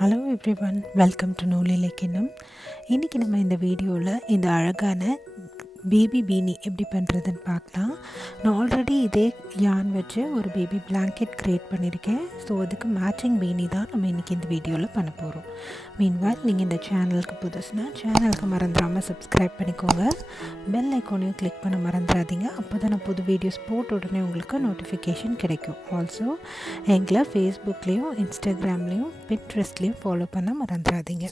Hello everyone, welcome to நூலிலை கிண்ணம். இன்றைக்கி நம்ம இந்த வீடியோவில் இந்த அழகான பேபி பீனி எப்படி பண்ணுறதுன்னு பார்க்கலாம். நான் ஆல்ரெடி இதே யான் வச்சு ஒரு பேபி பிளாங்கெட் க்ரியேட் பண்ணியிருக்கேன். ஸோ அதுக்கு மேட்சிங் பீனி தான் நம்ம இன்றைக்கி இந்த வீடியோவில் பண்ண போகிறோம். மீன்வால் நீங்கள் இந்த சேனலுக்கு புதுசுனா சேனலுக்கு மறந்துடாமல் சப்ஸ்கிரைப் பண்ணிக்கோங்க. பெல் ஐக்கானையும் கிளிக் பண்ண மறந்துடாதீங்க. அப்போ தான் நான் புது வீடியோஸ் போட்ட உடனே உங்களுக்கு நோட்டிஃபிகேஷன் கிடைக்கும். ஆல்சோ எங்களை ஃபேஸ்புக்லேயும் இன்ஸ்டாகிராம்லேயும் பின்ட்ரெஸ்ட்லேயும் ஃபாலோ பண்ண மறந்துடாதீங்க.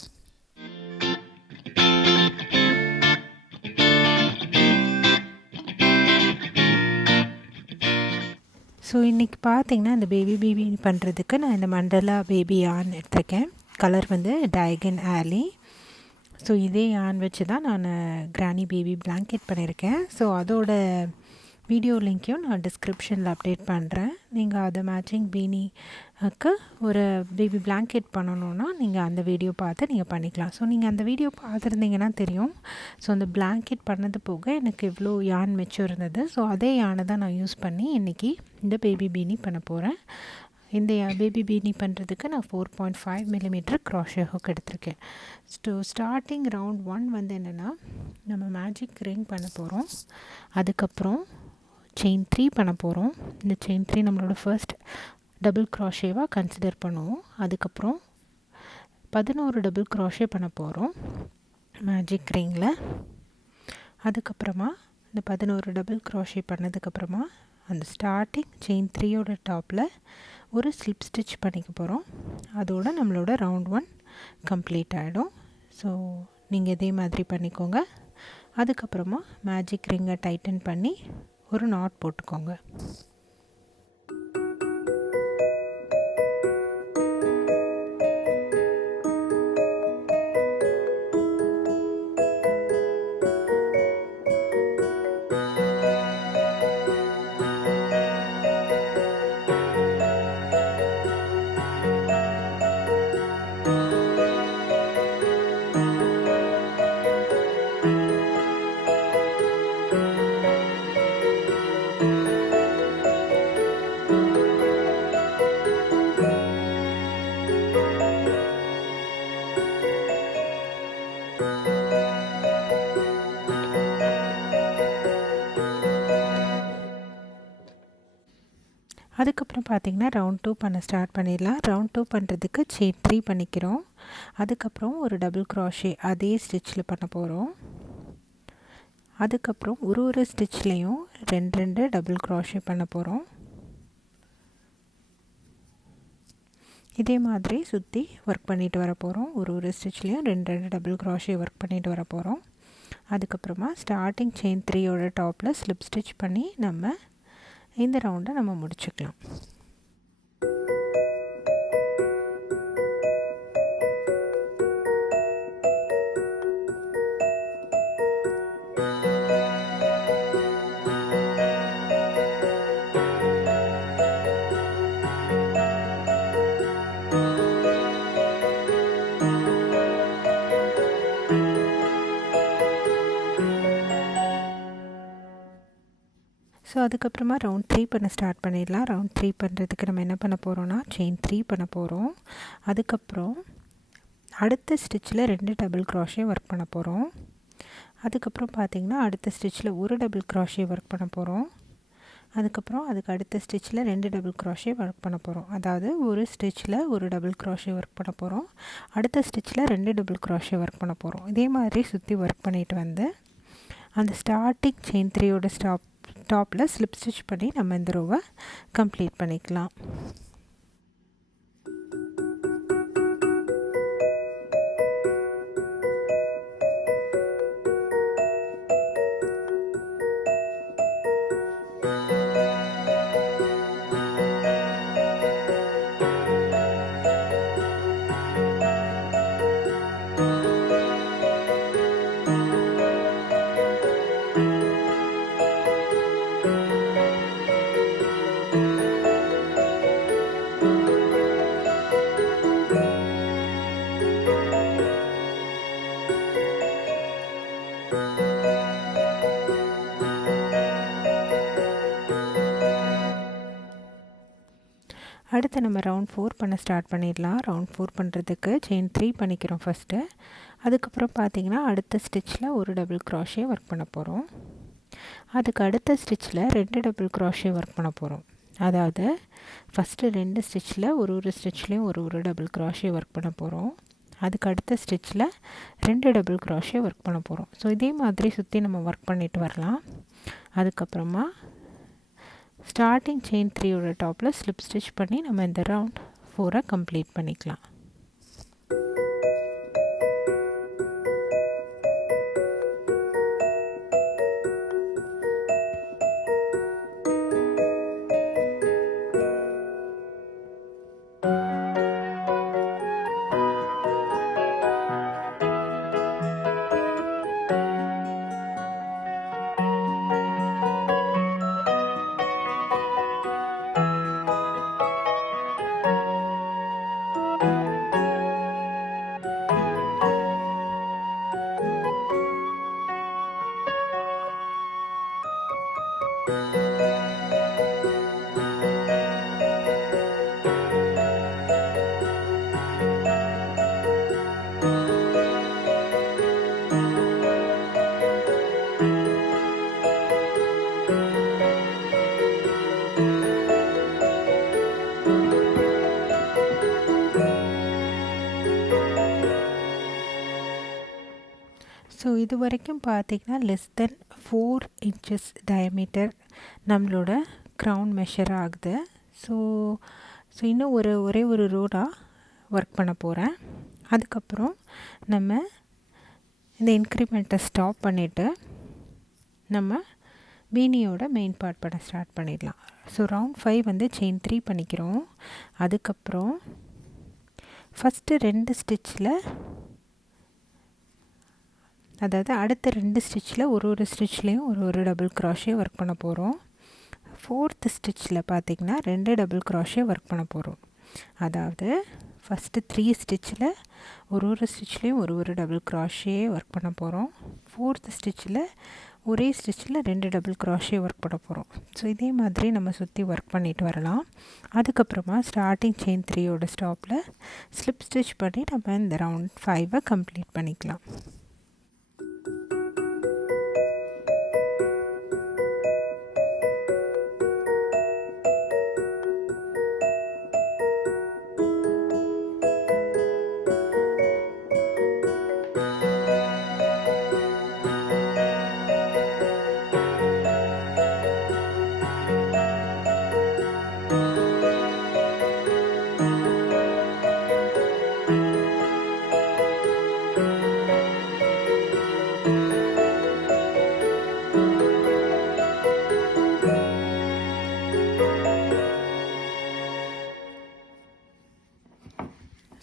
ஸோ இன்றைக்கி பார்த்திங்கன்னா இந்த பேபி பண்ணுறதுக்கு நான் இந்த மண்டலா பேபி யான் எடுத்திருக்கேன். கலர் வந்து டயகன் ஆலி. ஸோ இதே யான் வச்சு தான் நான் கிரானி பேபி பிளாங்கெட் பண்ணியிருக்கேன். ஸோ அதோட வீடியோ லிங்க்கையும் நான் டிஸ்கிரிப்ஷனில் அப்டேட் பண்ணுறேன். நீங்கள் அதை மேட்சிங் பீனிக்கு ஒரு பேபி பிளாங்கெட் பண்ணணுன்னா நீங்கள் அந்த வீடியோ பார்த்து நீங்கள் பண்ணிக்கலாம். ஸோ நீங்கள் அந்த வீடியோ பார்த்துருந்தீங்கன்னா தெரியும். ஸோ அந்த பிளாங்கெட் பண்ணது போக எனக்கு இவ்வளோ யான் மிச்சம் இருந்தது. ஸோ அதே யானை தான் நான் யூஸ் பண்ணி இன்றைக்கி இந்த பேபி பீனி பண்ண போகிறேன். இந்த பேபி பீனி பண்ணுறதுக்கு நான் 4.5 mm crochet hook எடுத்திருக்கேன். ஸ்டார்டிங் ரவுண்ட் 1 வந்து என்னென்னா நம்ம மேஜிக் ரிங் பண்ண போகிறோம். அதுக்கப்புறம் செயின் 3 பண்ண போகிறோம். இந்த செயின் 3 நம்மளோட ஃபர்ஸ்ட் டபுள் க்ராஷேவாக கன்சிடர் பண்ணுவோம். அதுக்கப்புறம் 11 டபுள் க்ராஷே பண்ண போகிறோம் மேஜிக் ரிங்கில். அதுக்கப்புறமா இந்த 11 டபுள் க்ராஷே பண்ணதுக்கப்புறமா அந்த ஸ்டார்டிங் செயின் 3யோட டாப்பில் ஒரு ஸ்லிப் ஸ்டிச் பண்ணிக்க போகிறோம். அதோட நம்மளோட ரவுண்ட் 1 கம்ப்ளீட் ஆகிடும். ஸோ நீங்கள் இதே மாதிரி பண்ணிக்கோங்க. அதுக்கப்புறமா மேஜிக் ரிங்கை டைட்டன் பண்ணி ஒரு நாட் போட்டுக்கோங்க. அதுக்கப்புறம் பார்த்திங்கன்னா ரவுண்ட் 2 பண்ண ஸ்டார்ட் பண்ணிடலாம். ரவுண்ட் 2 பண்ணுறதுக்கு செயின் 3 பண்ணிக்கிறோம். அதுக்கப்புறம் ஒரு டபுள் க்ராஷே அதே ஸ்டிச்சில் பண்ண போகிறோம். அதுக்கப்புறம் ஒரு ஸ்டிச்லேயும் 2 டபுள் க்ராஷே பண்ண போகிறோம். இதே மாதிரி சுற்றி ஒர்க் பண்ணிட்டு வர போகிறோம். ஒரு ஸ்டிச்லேயும் 2 டபுள் க்ராஷே ஒர்க் பண்ணிட்டு வர போகிறோம். அதுக்கப்புறமா ஸ்டார்டிங் செயின் 3யோட டாப்பில் ஸ்லிப் ஸ்டிச் பண்ணி நம்ம இந்த ரவுண்டை நம்ம முடிச்சுக்கலாம். ஸோ அதுக்கப்புறமா ரவுண்ட் 3 பண்ண ஸ்டார்ட் பண்ணிடலாம். ரவுண்ட் 3 பண்ணுறதுக்கு நம்ம என்ன பண்ண போகிறோன்னா செயின் 3 பண்ண போகிறோம். அதுக்கப்புறம் அடுத்த ஸ்டிச்சில் 2 டபுள் க்ராஷே ஒர்க் பண்ண போகிறோம். அதுக்கப்புறம் பார்த்திங்கன்னா அடுத்த ஸ்டிச்சில் ஒரு டபுள் க்ராஷே ஒர்க் பண்ண போகிறோம். அதுக்கப்புறம் அதுக்கு அடுத்த ஸ்டிச்சில் 2 டபுள் க்ராஷே ஒர்க் பண்ண போகிறோம். அதாவது ஒரு ஸ்டிச்சில் ஒரு டபுள் க்ராஷே ஒர்க் பண்ண போகிறோம். அடுத்த ஸ்டிச்சில் 2 டபுள் க்ராஷே ஒர்க் பண்ண போகிறோம். இதே மாதிரி சுற்றி ஒர்க் பண்ணிட்டு வந்து அந்த ஸ்டார்டிங் செயின் 3யோட டாப்பில் ஸ்லிப் ஸ்டிச் பண்ணி நம்ம இந்த ரோவை கம்ப்ளீட் பண்ணிக்கலாம். அடுத்து நம்ம ரவுண்ட் 4 பண்ண ஸ்டார்ட் பண்ணிடலாம். ரவுண்ட் 4 பண்ணுறதுக்கு செயின் 3 பண்ணிக்கிறோம் ஃபஸ்ட்டு. அதுக்கப்புறம் பார்த்திங்கன்னா அடுத்த ஸ்டிச்சில் ஒரு டபுள் க்ராஷே ஒர்க் பண்ண போகிறோம். அதுக்கு அடுத்த ஸ்டிச்சில் 2 டபுள் க்ராஷே ஒர்க் பண்ண போகிறோம். அதாவது ஃபஸ்ட்டு 2 ஸ்டிச்சில் ஒரு ஸ்டிச்லேயும் ஒரு டபுள் க்ராஷே ஒர்க் பண்ண போகிறோம். அதுக்கு அடுத்த ஸ்டிச்சில் 2 டபுள் க்ராஷே ஒர்க் பண்ண போகிறோம். ஸோ இதே மாதிரி சுற்றி நம்ம ஒர்க் பண்ணிட்டு வரலாம். அதுக்கப்புறமா ஸ்டார்டிங் செயின் 3யோட டாப்பில் ஸ்லிப் ஸ்டிச் பண்ணி நம்ம இந்த ரவுண்ட் 4 கம்ப்ளீட் பண்ணிக்கலாம். ஸோ இது வரைக்கும் பார்த்திங்கன்னா லெஸ் தென் 4 இன்ச்சஸ் டயமீட்டர் நம்மளோட க்ரௌன் மெஷர் ஆகுது. ஸோ இன்னும் ஒரே ஒரு ரோடாக ஒர்க் பண்ண போகிறேன். அதுக்கப்புறம் நம்ம இந்த இன்க்ரிமெண்ட்டை ஸ்டாப் பண்ணிவிட்டு நம்ம பீனியோட மெயின் பார்ட் பண்ண ஸ்டார்ட் பண்ணிடலாம். ஸோ ரவுண்ட் 5 வந்து செயின் 3 பண்ணிக்கிறோம். அதுக்கப்புறம் ஃபஸ்ட்டு 2 ஸ்டிச்சில், அதாவது அடுத்த 2 ஸ்டிச்சில் ஒரு ஸ்டிச்லேயும் ஒரு டபுள் க்ராஷே ஒர்க் பண்ண போகிறோம். 4th ஸ்டிச்சில் பார்த்திங்கன்னா 2 டபுள் க்ராஷே ஒர்க் பண்ண போகிறோம். அதாவது ஃபஸ்ட்டு 3 ஸ்டிச்சில் ஒரு ஸ்டிச்லேயும் ஒரு டபுள் க்ராஷே ஒர்க் பண்ண போகிறோம். 4th ஸ்டிச்சில் ஒரே ஸ்டிச்சில் 2 டபுள் க்ராஷே ஒர்க் பண்ண போகிறோம். ஸோ இதே மாதிரி நம்ம சுற்றி ஒர்க் பண்ணிட்டு வரலாம். அதுக்கப்புறமா ஸ்டார்டிங் செயின் 3யோட ஸ்டாப்பில் ஸ்லிப் ஸ்டிச் பண்ணி நம்ம இந்த ரவுண்ட் 5 கம்ப்ளீட் பண்ணிக்கலாம்.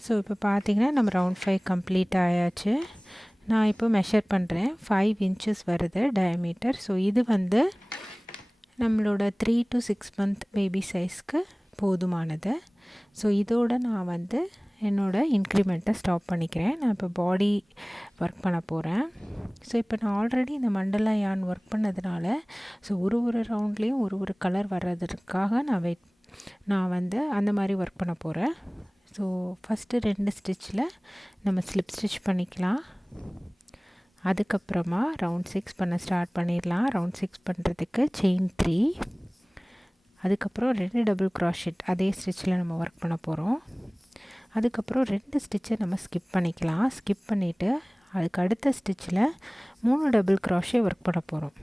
ஸோ இப்போ பார்த்திங்கன்னா நம்ம ரவுண்ட் 5 கம்ப்ளீட் ஆயாச்சு. நான் இப்போ மெஷர் பண்ணுறேன். 5 இன்ச்சஸ் வருது டயமீட்டர். ஸோ இது வந்து நம்மளோட 3 to 6 month பேபி சைஸ்க்கு போதுமானது. ஸோ இதோடு நான் வந்து என்னோடய இன்க்ரிமெண்ட்டை ஸ்டாப் பண்ணிக்கிறேன். நான் இப்போ பாடி ஒர்க் பண்ண போகிறேன். ஸோ இப்போ நான் ஆல்ரெடி இந்த மண்டலா யான் ஒர்க் பண்ணதுனால ஸோ ஒரு ரவுண்ட்லேயும் ஒரு கலர் வர்றதுக்காக நான் வந்து அந்த மாதிரி ஒர்க் பண்ண போகிறேன். ஸோ ஃபஸ்ட்டு 2 ஸ்டிச்சில் நம்ம ஸ்லிப் ஸ்டிச் பண்ணிக்கலாம். அதுக்கப்புறமா ரவுண்ட் 6 பண்ண ஸ்டார்ட் பண்ணிடலாம். ரவுண்ட் 6 பண்ணுறதுக்கு செயின் 3, அதுக்கப்புறம் 2 டபுள் க்ராஷெட் அதே ஸ்டிச்சில் நம்ம ஒர்க் பண்ண போகிறோம். அதுக்கப்புறம் 2 ஸ்டிச்சை நம்ம ஸ்கிப் பண்ணிக்கலாம். ஸ்கிப் பண்ணிவிட்டு அதுக்கு அடுத்த ஸ்டிச்சில் 3 டபுள் க்ராஷே ஒர்க் பண்ண போகிறோம்.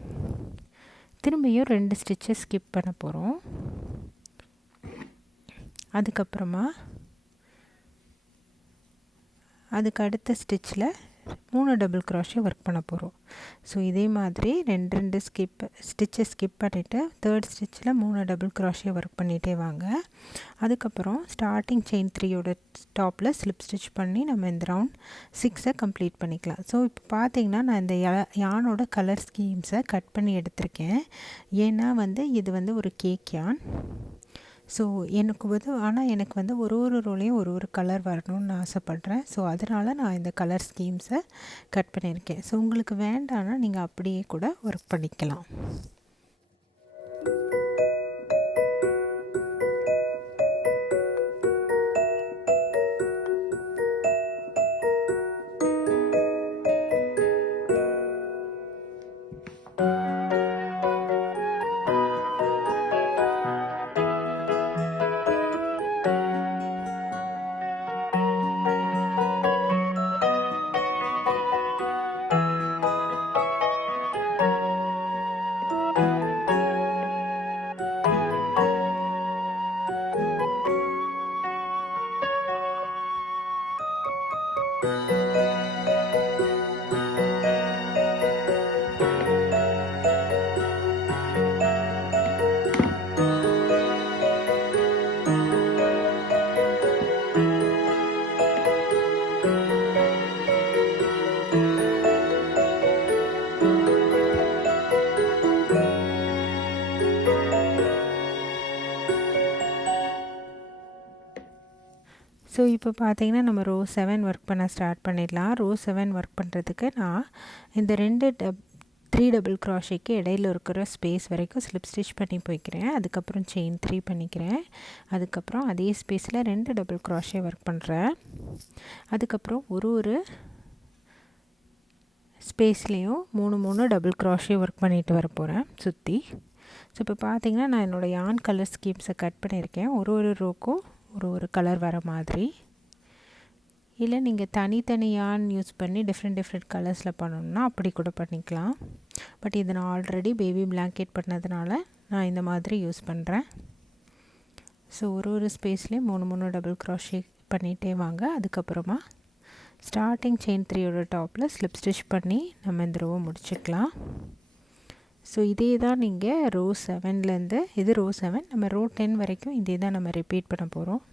திரும்பியும் 2 ஸ்டிச்சை ஸ்கிப் பண்ண போகிறோம். அதுக்கப்புறமா அதுக்கு அடுத்த ஸ்டிச்சில் 3 டபுள் க்ராஷே ஒர்க் பண்ண போகிறோம். ஸோ இதே மாதிரி 2 ஸ்டிச்சை ஸ்கிப் பண்ணிவிட்டு 3rd ஸ்டிச்சில் 3 டபுள் க்ராஷே ஒர்க் பண்ணிகிட்டே வாங்க. அதுக்கப்புறம் ஸ்டார்டிங் செயின் 3யோட டாப்பில் ஸ்லிப் ஸ்டிச் பண்ணி நம்ம இந்த ரவுண்ட் 6 கம்ப்ளீட் பண்ணிக்கலாம். ஸோ இப்போ பார்த்திங்கன்னா நான் இந்த யானோட கலர் ஸ்கீம்ஸை கட் பண்ணி எடுத்திருக்கேன். ஏன்னா வந்து இது வந்து ஒரு கேக் யான். ஸோ எனக்கு வந்து ஒரு ரோலையும் ஒரு கலர் வரணும்னு நான் ஆசைப்பட்றேன். ஸோ அதனால் நான் இந்த கலர் ஸ்கீம்ஸை கட் பண்ணியிருக்கேன். ஸோ உங்களுக்கு வேண்டாம்னா நீங்கள் அப்படியே கூட ஒர்க் பண்ணிக்கலாம். ஸோ இப்போ பார்த்தீங்கன்னா நம்ம ரோ 7 ஒர்க் பண்ண ஸ்டார்ட் பண்ணிடலாம். ரோ 7 ஒர்க் பண்ணுறதுக்கு நான் இந்த 3 டபுள் க்ராஷேக்கு இடையில இருக்கிற ஸ்பேஸ் வரைக்கும் ஸ்லிப் ஸ்டிச் பண்ணி போய்க்கிறேன். அதுக்கப்புறம் செயின் 3 பண்ணிக்கிறேன். அதுக்கப்புறம் அதே ஸ்பேஸில் 2 டபுள் க்ராஷே ஒர்க் பண்ணுறேன். அதுக்கப்புறம் ஒரு ஸ்பேஸ்லேயும் 3 டபுள் க்ராஷே ஒர்க் பண்ணிட்டு வர போகிறேன் சுற்றி. ஸோ இப்போ பார்த்தீங்கன்னா நான் என்னோடய யான் கலர் ஸ்கீம்ஸை கட் பண்ணியிருக்கேன். ஒரு ரோக்கும் ஒரு கலர் வர மாதிரி. இல்லை நீங்கள் தனித்தனி யான் யூஸ் பண்ணி டிஃப்ரெண்ட் கலர்ஸில் பண்ணணுன்னா அப்படி கூட பண்ணிக்கலாம். பட் இது நான் ஆல்ரெடி பேபி பிளாங்கெட் பண்ணதுனால நான் இந்த மாதிரி யூஸ் பண்ணுறேன். ஸோ ஒரு ஸ்பேஸ்லேயும் 3 டபுள் க்ராஷே பண்ணிகிட்டே வாங்க. அதுக்கப்புறமா ஸ்டார்டிங் செயின் 3யோட டாப்பில் ஸ்லிப் ஸ்டிச் பண்ணி நம்ம இந்த ரோவை முடிச்சுக்கலாம். ஸோ இதே தான் நீங்கள் ரோ 7லேருந்து இது ரோ 7 நம்ம ரோ 10 வரைக்கும் இதே தான் நம்ம ரிப்பீட் பண்ண போகிறோம்.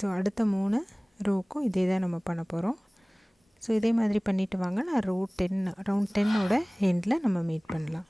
ஸோ அடுத்த 3 ரோக்கும் இதே தான் நம்ம பண்ண போகிறோம். ஸோ இதே மாதிரி பண்ணிவிட்டு வாங்க. நான் ரவுண்ட் 10ஓட எண்டில் நம்ம மீட் பண்ணலாம்.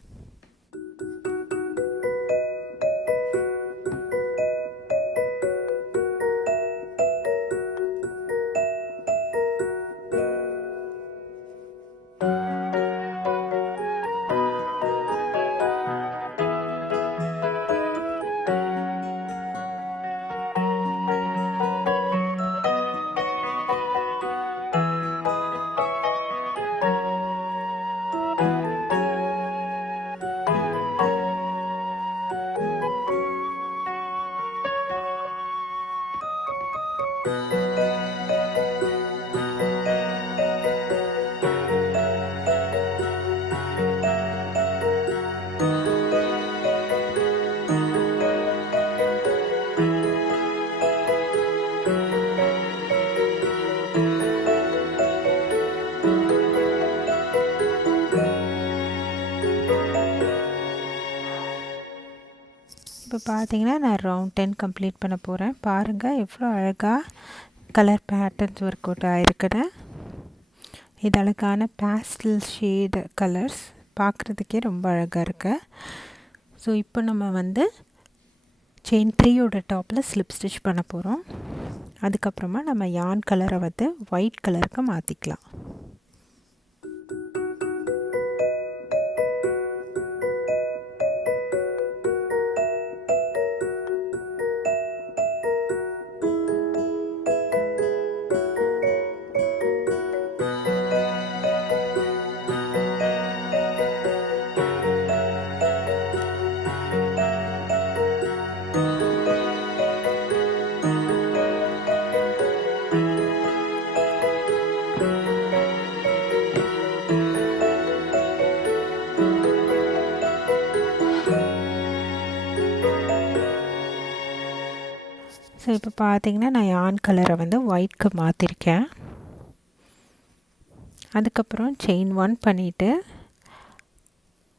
இப்போ பார்த்தீங்கன்னா நான் ரவுண்ட் 10 கம்ப்ளீட் பண்ண போகிறேன். பாருங்கள் எவ்வளோ அழகாக கலர் பேட்டர்ன்ஸ் ஒர்க் அவுட் ஆகிருக்குன்னு. இது அழகான பேஸ்டல் ஷேடு கலர்ஸ் பார்க்குறதுக்கே ரொம்ப அழகாக இருக்கு. ஸோ இப்போ நம்ம செயின் 3யோட டாப்பில் ஸ்லிப் ஸ்டிச் பண்ண போகிறோம். அதுக்கப்புறமா நம்ம யான் கலரை ஒயிட் கலருக்கு மாற்றிக்கலாம். ஸோ இப்போ பார்த்தீங்கன்னா நான் யான் கலரை ஒயிட்க்கு மாற்றிருக்கேன். அதுக்கப்புறம் செயின் 1 பண்ணிவிட்டு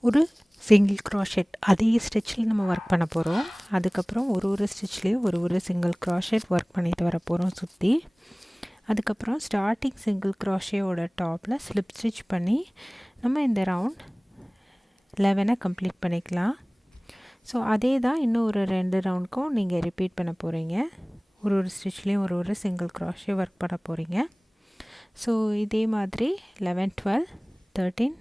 ஒரு சிங்கிள் க்ராஷெட் அதே ஸ்டிச்சில் நம்ம ஒர்க் பண்ண போகிறோம். அதுக்கப்புறம் ஒரு ஸ்டிச்லேயும் ஒரு சிங்கிள் க்ராஷெட் ஒர்க் பண்ணிட்டு வர போகிறோம் சுற்றி. அதுக்கப்புறம் ஸ்டார்டிங் சிங்கிள் க்ராஷேயோட டாப்பில் ஸ்லிப் ஸ்டிச் பண்ணி நம்ம இந்த ரவுண்ட் 11 கம்ப்ளீட் பண்ணிக்கலாம். ஸோ அதே தான் இன்னும் ஒரு 2 ரவுண்டுக்கும் நீங்கள் ரிப்பீட் பண்ண போகிறீங்க. ஒரு ஸ்டிச்லேயும் ஒரு சிங்கிள் க்ராஷே ஒர்க் பண்ண போகிறீங்க. ஸோ இதே மாதிரி 11, 12, 13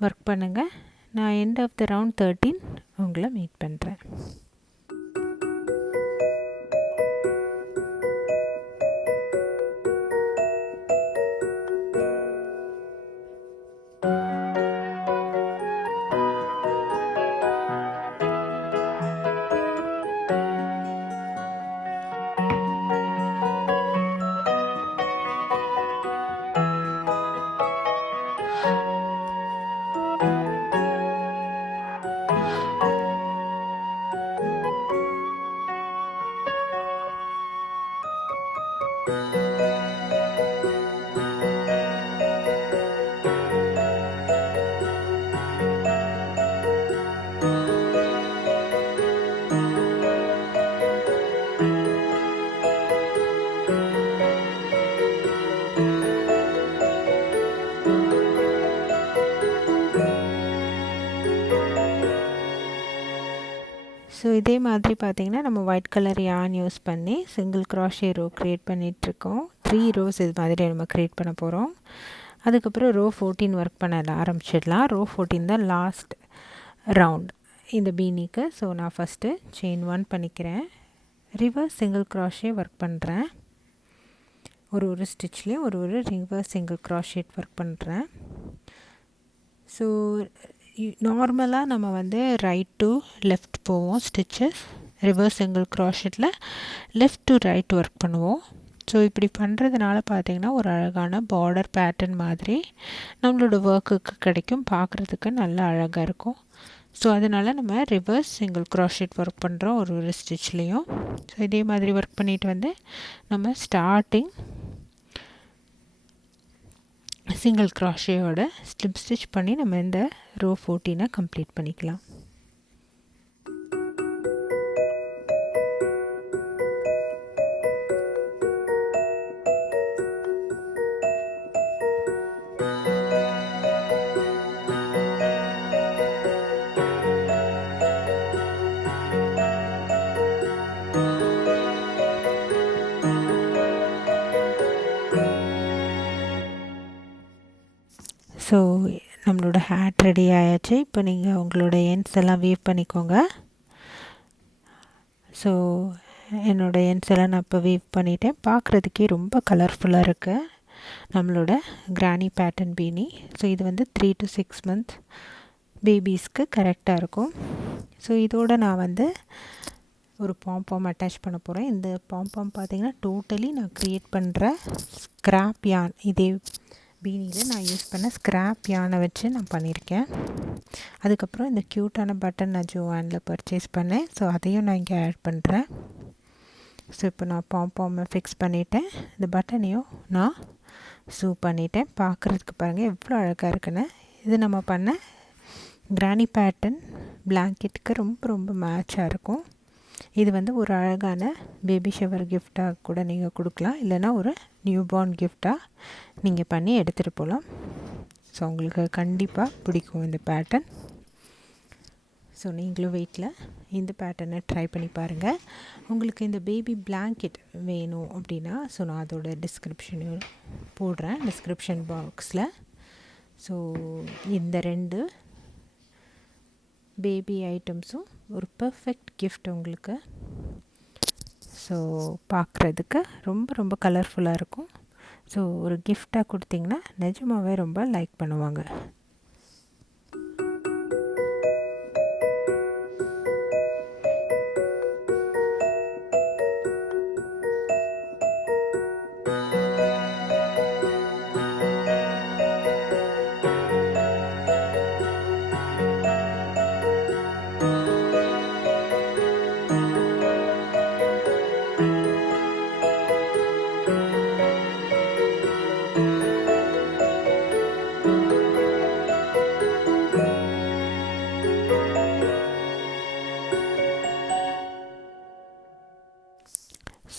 ஒர்க் பண்ணுங்கள். நான் எண்ட் ஆஃப் த ரவுண்ட் 13 உங்களை மீட் பண்ணுறேன். ஸோ இதே மாதிரி பார்த்திங்கன்னா நம்ம ஒயிட் கலர் yarn யூஸ் பண்ணி சிங்கிள் crochet ரோ க்ரியேட் பண்ணிகிட்ருக்கோம். 3 rows இது மாதிரி நம்ம க்ரியேட் பண்ண போகிறோம். அதுக்கப்புறம் ரோ 14 ஒர்க் பண்ண ஆரம்பிச்சிடலாம். ரோ 14 தான் லாஸ்ட் ரவுண்ட் இந்த பீனிக்கு. ஸோ நான் ஃபஸ்ட்டு செயின் 1 பண்ணிக்கிறேன். ரிவர்ஸ் சிங்கிள் crochet ஒர்க் பண்ணுறேன். ஒரு ஸ்டிச்லேயும் ஒரு ரிவர்ஸ் சிங்கிள் crochet ஒர்க் பண்ணுறேன். ஸோ நார்மலாக நம்ம வந்து ரைட் டு லெஃப்ட் போவோம் ஸ்டிச்சஸ். ரிவர்ஸ் சிங்கிள் crochetல லெஃப்ட் டு ரைட் ஒர்க் பண்ணுவோம். ஸோ இப்படி பண்ணுறதுனால பார்த்திங்கன்னா ஒரு அழகான பார்டர் பேட்டர்ன் மாதிரி நம்மளோட ஒர்க்குக்கு கிடைக்கும். பார்க்குறதுக்கு நல்லா அழகாக இருக்கும். ஸோ அதனால் நம்ம ரிவர்ஸ் சிங்கிள் crochet ஒர்க் பண்ணுறோம் ஒரு ஸ்டிச்லேயும். ஸோ இதே மாதிரி ஒர்க் பண்ணிவிட்டு வந்து நம்ம ஸ்டார்டிங் சிங்கிள் crochetயோட ஸ்லிப் ஸ்டிச் பண்ணி நம்ம இந்த ரோ 14 கம்ப்ளீட் பண்ணிக்கலாம். ஸோ நம்மளோட ஹேட் ரெடி ஆயாச்சு. இப்போ நீங்கள் உங்களோட எண்ட்ஸ் எல்லாம் வீவ் பண்ணிக்கோங்க. ஸோ என்னோடய எண்ட்ஸ் எல்லாம் நான் இப்போ வீவ் பண்ணிட்டேன். பார்க்குறதுக்கே ரொம்ப கலர்ஃபுல்லாக இருக்குது நம்மளோட கிரானி பேட்டர்ன் பீனி. ஸோ இது வந்து 3 to 6 month பேபிஸ்க்கு கரெக்டாக இருக்கும். ஸோ இதோட நான் வந்து ஒரு பாம் அட்டாச் பண்ண போகிறேன். இந்த பாம் பார்த்திங்கன்னா டோட்டலி நான் க்ரியேட் பண்ணுற ஸ்க்ராப் yarn. இதே பீனியில் நான் யூஸ் பண்ண ஸ்க்ராப் yarn வச்சு நான் பண்ணியிருக்கேன். அதுக்கப்புறம் இந்த க்யூட்டான பட்டன் நான் ஜோவானில் பர்ச்சேஸ் பண்ணேன். ஸோ அதையும் நான் இங்கே ஆட் பண்ணுறேன். ஸோ இப்போ நான் பாம்பை ஃபிக்ஸ் பண்ணிவிட்டேன். இந்த பட்டனையும் நான் சூ பண்ணிட்டேன். பார்க்குறதுக்கு பாருங்கள் எவ்வளோ அழகாக இருக்குன்னு. இது நம்ம பண்ண கிரானி பேட்டர்ன் பிளாங்கெட்டுக்கு ரொம்ப மேட்சாக இருக்கும். இது வந்து ஒரு அழகான பேபி ஷவர் கிஃப்டாக கூட நீங்கள் கொடுக்கலாம். இல்லைனா ஒரு நியூ பார்ன் கிஃப்டாக நீங்கள் பண்ணி எடுத்துகிட்டு போகலாம். ஸோ உங்களுக்கு கண்டிப்பாக பிடிக்கும் இந்த பேட்டர்ன். ஸோ நீங்களும் வெயிட்டில் இந்த பேட்டர்னை ட்ரை பண்ணி பாருங்கள். உங்களுக்கு இந்த பேபி பிளாங்கெட் வேணும் அப்படின்னா ஸோ நான் அதோட டிஸ்கிரிப்ஷன் போடுறேன் டிஸ்கிரிப்ஷன் பாக்ஸில். ஸோ இந்த 2 பேபி ஐட்டம்ஸும் ஒரு பர்ஃபெக்ட் கிஃப்ட் உங்களுக்கு. ஸோ பார்க்குறதுக்கு ரொம்ப கலர்ஃபுல்லாக இருக்கும். ஸோ ஒரு கிஃப்டாக கொடுத்திங்கன்னா நிஜமாகவே ரொம்ப லைக் பண்ணுவாங்க.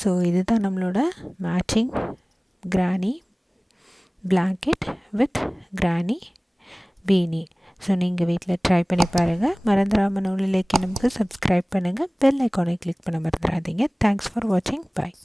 ஸோ இதுதான் நம்மளோட matching granny blanket with granny பீனி. So நீங்கள் வீட்டில் ட்ரை பண்ணி பாருங்கள். மறந்துடாமல் நூலிலேக்கு நமக்கு சப்ஸ்கிரைப் பண்ணுங்கள். பெல் ஐக்கானை கிளிக் பண்ண மறந்துடாதீங்க. தேங்க்ஸ் ஃபார் வாட்சிங். பாய்.